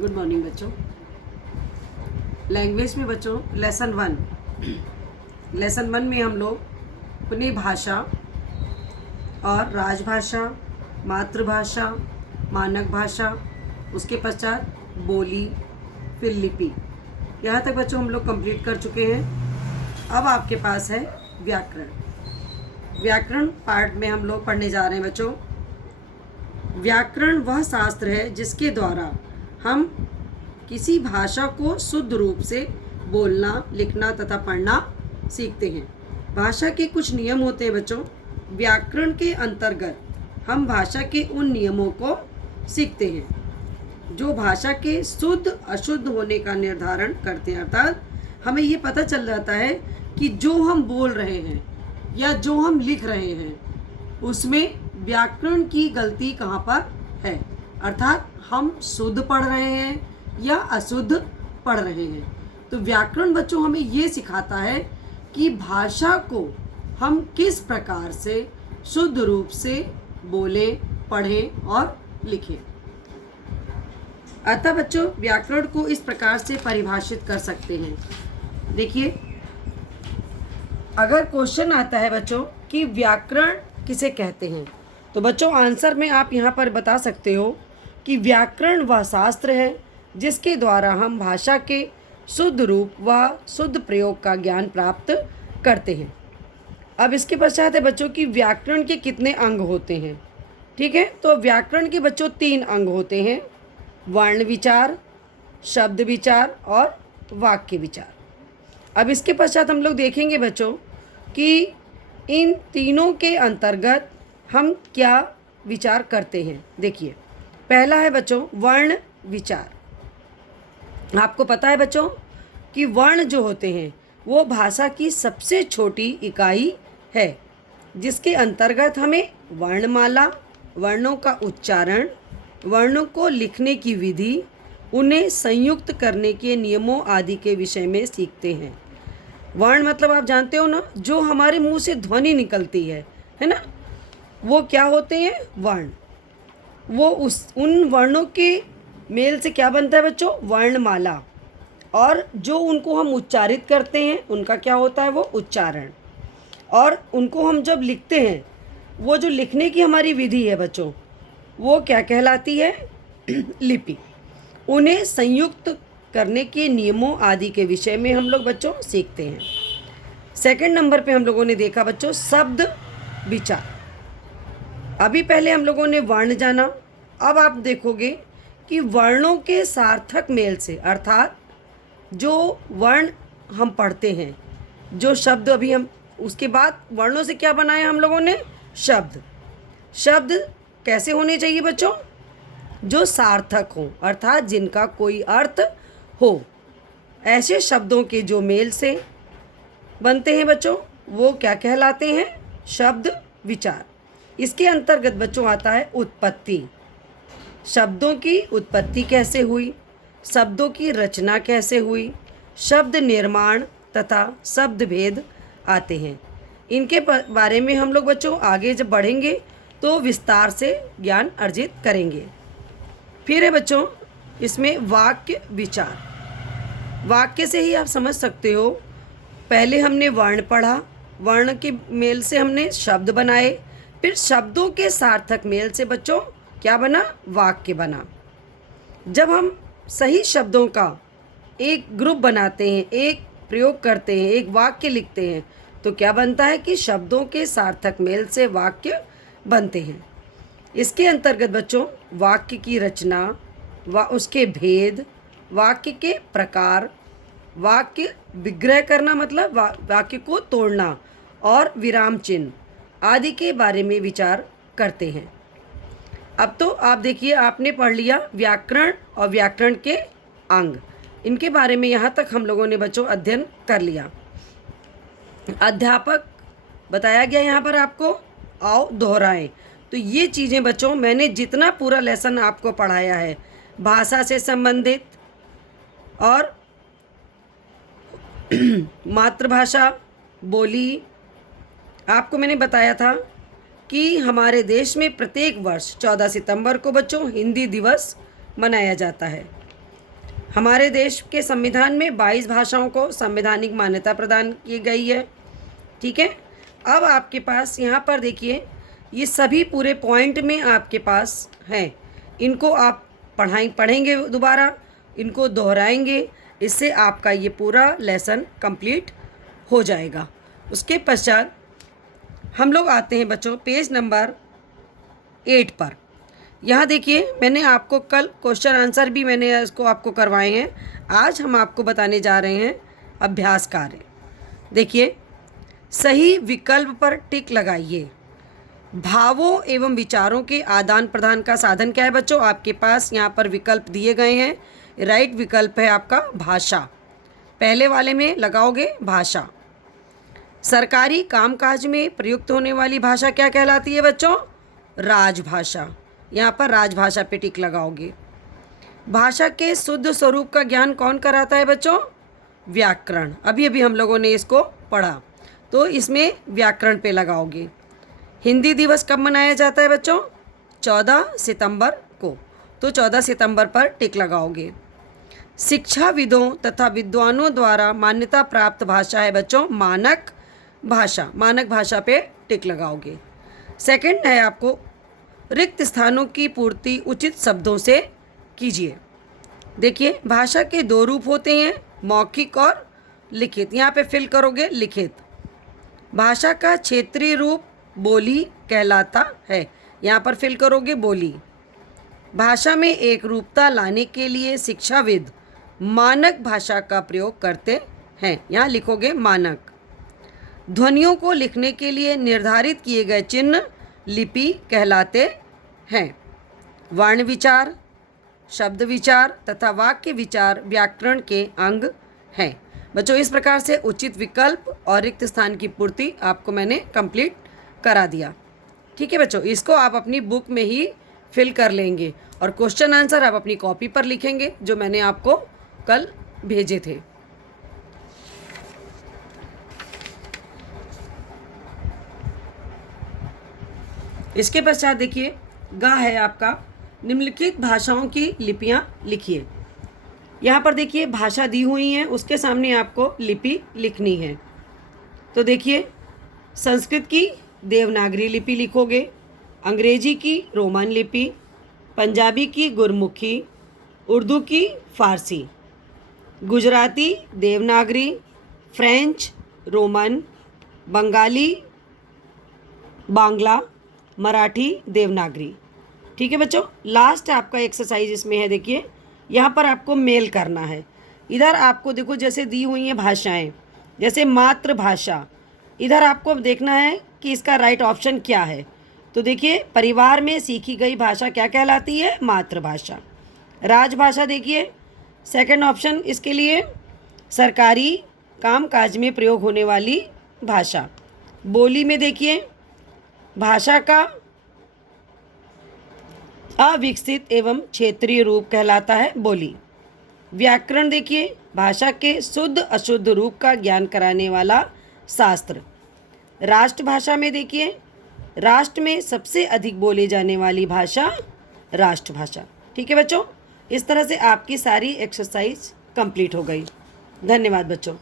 Good morning बच्चों। Language में बच्चों लेसन वन में हम लोग अपनी भाषा और राजभाषा, मातृभाषा, मानक भाषा, उसके पश्चात बोली, फिर लिपि, यहाँ तक बच्चों हम लोग कंप्लीट कर चुके हैं। अब आपके पास है व्याकरण। व्याकरण पार्ट में हम लोग पढ़ने जा रहे हैं बच्चों। व्याकरण वह शास्त्र है जिसके द्वारा हम किसी भाषा को शुद्ध रूप से बोलना, लिखना तथा पढ़ना सीखते हैं। भाषा के कुछ नियम होते हैं बच्चों। व्याकरण के अंतर्गत हम भाषा के उन नियमों को सीखते हैं जो भाषा के शुद्ध अशुद्ध होने का निर्धारण करते हैं। अर्थात हमें ये पता चल जाता है कि जो हम बोल रहे हैं या जो हम लिख रहे हैं उसमें व्याकरण की गलती कहाँ पर है। अर्थात हम शुद्ध पढ़ रहे हैं या अशुद्ध पढ़ रहे हैं। तो व्याकरण बच्चों हमें ये सिखाता है कि भाषा को हम किस प्रकार से शुद्ध रूप से बोलें, पढ़ें और लिखें। अतः बच्चों व्याकरण को इस प्रकार से परिभाषित कर सकते हैं। देखिए, अगर क्वेश्चन आता है बच्चों कि व्याकरण किसे कहते हैं, तो बच्चों आंसर में आप यहाँ पर बता सकते हो कि व्याकरण वह शास्त्र है जिसके द्वारा हम भाषा के शुद्ध रूप व शुद्ध प्रयोग का ज्ञान प्राप्त करते हैं। अब इसके पश्चात है बच्चों कि व्याकरण के कितने अंग होते हैं। ठीक है, तो व्याकरण के बच्चों 3 अंग होते हैं: वर्ण विचार, शब्द विचार और वाक्य विचार। अब इसके पश्चात हम लोग देखेंगे बच्चों कि इन तीनों के अंतर्गत हम क्या विचार करते हैं। देखिए, पहला है बच्चों वर्ण विचार। आपको पता है बच्चों कि वर्ण जो होते हैं वो भाषा की सबसे छोटी इकाई है जिसके अंतर्गत हमें वर्णमाला, वर्णों का उच्चारण, वर्णों को लिखने की विधि, उन्हें संयुक्त करने के नियमों आदि के विषय में सीखते हैं। वर्ण मतलब आप जानते हो ना, जो हमारे मुंह से ध्वनि निकलती है ना, वो क्या होते हैं? वर्ण। वो उन वर्णों के मेल से क्या बनता है बच्चों? वर्णमाला। और जो उनको हम उच्चारित करते हैं उनका क्या होता है? वो उच्चारण। और उनको हम जब लिखते हैं, वो जो लिखने की हमारी विधि है बच्चों, वो क्या कहलाती है? लिपि। उन्हें संयुक्त करने के नियमों आदि के विषय में हम लोग बच्चों सीखते हैं। सेकंड नंबर पे हम लोगों ने देखा बच्चों शब्द विचार। अभी पहले हम लोगों ने वर्ण जाना, अब आप देखोगे कि वर्णों के सार्थक मेल से, अर्थात जो वर्ण हम पढ़ते हैं, जो शब्द अभी हम, उसके बाद वर्णों से क्या बनाया हम लोगों ने? शब्द। शब्द कैसे होने चाहिए बच्चों? जो सार्थक हो, अर्थात जिनका कोई अर्थ हो। ऐसे शब्दों के जो मेल से बनते हैं बच्चों, वो क्या कहलाते हैं? शब्द विचार। इसके अंतर्गत बच्चों आता है उत्पत्ति। शब्दों की उत्पत्ति कैसे हुई, शब्दों की रचना कैसे हुई, शब्द निर्माण तथा शब्द भेद आते हैं। इनके बारे में हम लोग बच्चों आगे जब बढ़ेंगे तो विस्तार से ज्ञान अर्जित करेंगे। फिर है बच्चों इसमें वाक्य विचार। वाक्य से ही आप समझ सकते हो, पहले हमने वर्ण पढ़ा, वर्ण के मेल से हमने शब्द बनाए, फिर शब्दों के सार्थक मेल से बच्चों क्या बना? वाक्य बना। जब हम सही शब्दों का एक ग्रुप बनाते हैं, एक प्रयोग करते हैं, एक वाक्य लिखते हैं, तो क्या बनता है कि शब्दों के सार्थक मेल से वाक्य बनते हैं। इसके अंतर्गत बच्चों वाक्य की रचना व उसके भेद, वाक्य के प्रकार, वाक्य विग्रह करना मतलब वाक्य को तोड़ना, और विराम चिन्ह आदि के बारे में विचार करते हैं। अब तो आप देखिए, आपने पढ़ लिया व्याकरण और व्याकरण के अंग, इनके बारे में यहाँ तक हम लोगों ने बच्चों अध्ययन कर लिया। अध्यापक बताया गया यहाँ पर आपको, आओ दोहराएं। तो ये चीज़ें बच्चों मैंने जितना पूरा लेसन आपको पढ़ाया है, भाषा से संबंधित और मातृभाषा, बोली, आपको मैंने बताया था कि हमारे देश में प्रत्येक वर्ष 14 सितंबर को बच्चों हिंदी दिवस मनाया जाता है। हमारे देश के संविधान में 22 भाषाओं को संवैधानिक मान्यता प्रदान की गई है। ठीक है, अब आपके पास यहाँ पर देखिए ये सभी पूरे पॉइंट में आपके पास हैं, इनको आप पढ़ेंगे दोबारा, इनको दोहराएंगे, इससे आपका ये पूरा लेसन कंप्लीट हो जाएगा। उसके पश्चात हम लोग आते हैं बच्चों पेज नंबर 8 पर। यहाँ देखिए मैंने आपको कल क्वेश्चन आंसर भी मैंने इसको आपको करवाए हैं, आज हम आपको बताने जा रहे हैं अभ्यास कार्य। देखिए, सही विकल्प पर टिक लगाइए। भावों एवं विचारों के आदान प्रदान का साधन क्या है बच्चों? आपके पास यहाँ पर विकल्प दिए गए हैं। राइट विकल्प है आपका भाषा। पहले वाले में लगाओगे भाषा। सरकारी कामकाज में प्रयुक्त होने वाली भाषा क्या कहलाती है बच्चों? राजभाषा। यहाँ पर राजभाषा पे टिक लगाओगे। भाषा के शुद्ध स्वरूप का ज्ञान कौन कराता है बच्चों? व्याकरण। अभी अभी हम लोगों ने इसको पढ़ा, तो इसमें व्याकरण पे लगाओगे। हिंदी दिवस कब मनाया जाता है बच्चों? 14 सितंबर को, तो 14 सितंबर पर टिक लगाओगे। शिक्षाविदों तथा विद्वानों द्वारा मान्यता प्राप्त भाषा है बच्चों मानक भाषा। मानक भाषा पे टिक लगाओगे। सेकंड है आपको रिक्त स्थानों की पूर्ति उचित शब्दों से कीजिए। देखिए, भाषा के दो रूप होते हैं, मौखिक और लिखित। यहाँ पे फिल करोगे लिखित। भाषा का क्षेत्रीय रूप बोली कहलाता है, यहाँ पर फिल करोगे बोली। भाषा में एक रूपता लाने के लिए शिक्षाविद मानक भाषा का प्रयोग करते हैं, यहाँ लिखोगे मानक। ध्वनियों को लिखने के लिए निर्धारित किए गए चिन्ह लिपि कहलाते हैं। वर्ण विचार, शब्द विचार तथा वाक्य विचार व्याकरण के अंग हैं। बच्चों, इस प्रकार से उचित विकल्प और रिक्त स्थान की पूर्ति आपको मैंने कंप्लीट करा दिया। ठीक है बच्चों, इसको आप अपनी बुक में ही फिल कर लेंगे और क्वेश्चन आंसर आप अपनी कॉपी पर लिखेंगे जो मैंने आपको कल भेजे थे। इसके पश्चात देखिए गा है आपका निम्नलिखित भाषाओं की लिपियां लिखिए। यहाँ पर देखिए भाषा दी हुई है, उसके सामने आपको लिपि लिखनी है। तो देखिए, संस्कृत की देवनागरी लिपि लिखोगे, अंग्रेजी की रोमन लिपि, पंजाबी की गुरमुखी, उर्दू की फ़ारसी, गुजराती देवनागरी, फ्रेंच रोमन, बंगाली बांग्ला, मराठी देवनागरी। ठीक है बच्चों, लास्ट आपका एक्सरसाइज इसमें है। देखिए, यहाँ पर आपको मेल करना है। इधर आपको देखो जैसे दी हुई हैं भाषाएं, जैसे मातृभाषा, इधर आपको देखना है कि इसका राइट ऑप्शन क्या है। तो देखिए, परिवार में सीखी गई भाषा क्या कहलाती है? मातृभाषा। राजभाषा देखिए सेकंड ऑप्शन इसके लिए, सरकारी कामकाज में प्रयोग होने वाली भाषा। बोली में देखिए भाषा का अविकसित एवं क्षेत्रीय रूप कहलाता है बोली। व्याकरण देखिए भाषा के शुद्ध अशुद्ध रूप का ज्ञान कराने वाला शास्त्र। राष्ट्रभाषा में देखिए राष्ट्र में सबसे अधिक बोली जाने वाली भाषा राष्ट्रभाषा। ठीक है बच्चों, इस तरह से आपकी सारी एक्सरसाइज कंप्लीट हो गई। धन्यवाद बच्चों।